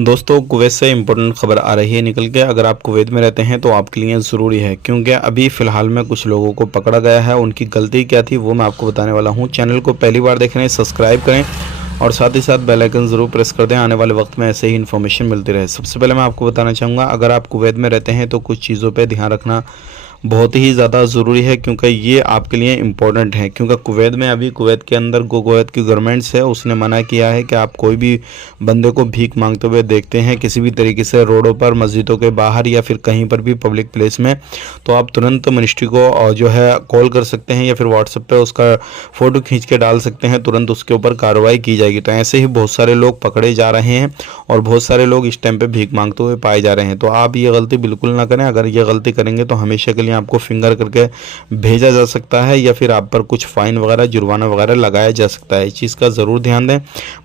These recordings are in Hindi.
दोस्तों, कुवैत से इम्पोर्टेंट खबर आ रही है निकल के। अगर आप कुवैत में रहते हैं तो आपके लिए ज़रूरी है, क्योंकि अभी फ़िलहाल में कुछ लोगों को पकड़ा गया है। उनकी गलती क्या थी वो मैं आपको बताने वाला हूं। चैनल को पहली बार देख रहे हैं, सब्सक्राइब करें और साथ ही साथ बेल आइकन ज़रूर प्रेस कर दें, आने वाले वक्त में ऐसे ही इन्फॉर्मेशन मिलती रहे। सबसे पहले मैं आपको बताना चाहूँगा, अगर आप कुवैत में रहते हैं तो कुछ चीज़ों पर ध्यान रखना बहुत ही ज़्यादा ज़रूरी है, क्योंकि ये आपके लिए इम्पोर्टेंट है। क्योंकि कुवैत में अभी कुवैत के अंदर कुवैत की गवर्नमेंट्स है, उसने मना किया है कि आप कोई भी बंदे को भीख मांगते हुए देखते हैं किसी भी तरीके से रोडों पर, मस्जिदों के बाहर या फिर कहीं पर भी पब्लिक प्लेस में, तो आप तुरंत मिनिस्ट्री को जो है कॉल कर सकते हैं या फिर व्हाट्सएप पे उसका फ़ोटो खींच के डाल सकते हैं, तुरंत उसके ऊपर कार्रवाई की जाएगी। तो ऐसे ही बहुत सारे लोग पकड़े जा रहे हैं और बहुत सारे लोग इस टाइम पे भीख मांगते हुए पाए जा रहे हैं। तो आप ये गलती बिल्कुल ना करें। अगर ये गलती करेंगे तो हमेशा के लिए आपको फिंगर करके भेजा जा सकता है या फिर आप पर कुछ फाइन वगैरह, जुर्माना वगैरह लगाया जा सकता है। इस चीज़ का ज़रूर ध्यान दें।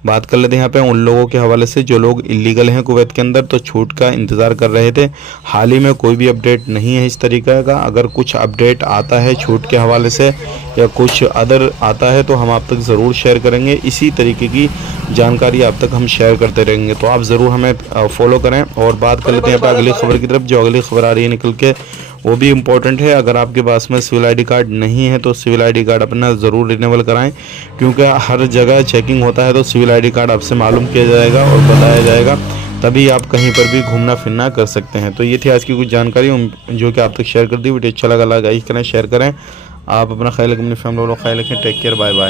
बात कर लेते हैं यहाँ पे उन लोगों के हवाले से जो लोग इलीगल हैं कुवैत के अंदर, तो छूट का इंतज़ार कर रहे थे। हाल ही में कोई भी अपडेट नहीं है इस तरीके का। अगर कुछ अपडेट आता है छूट के हवाले से या कुछ अदर आता है तो हम आप तक ज़रूर शेयर करेंगे। इसी तरीके की जानकारी आप तक हम शेयर करते रहेंगे, तो आप ज़रूर हमें फॉलो करें। और बात कर लेते हैं यहाँ पे अगली खबर की तरफ। जो अगली खबर आ रही है निकल के, वो भी इम्पोर्टेंट है। अगर आपके पास में सिविल आईडी कार्ड नहीं है तो सिविल आईडी कार्ड अपना ज़रूर रिन्यूअल कराएं, क्योंकि हर जगह चेकिंग होता है। तो सिविल आईडी कार्ड आपसे मालूम किया जाएगा और बताया जाएगा, तभी आप कहीं पर भी घूमना फिरना कर सकते हैं। तो ये थी आज की कुछ जानकारी जो कि आप तक शेयर कर दी। वीडियो अच्छा लगा लाइक करें, शेयर करें। आप अपना ख्याल रखें, अपनी फैमिली वालों का ख्याल रखें। Take care, bye bye.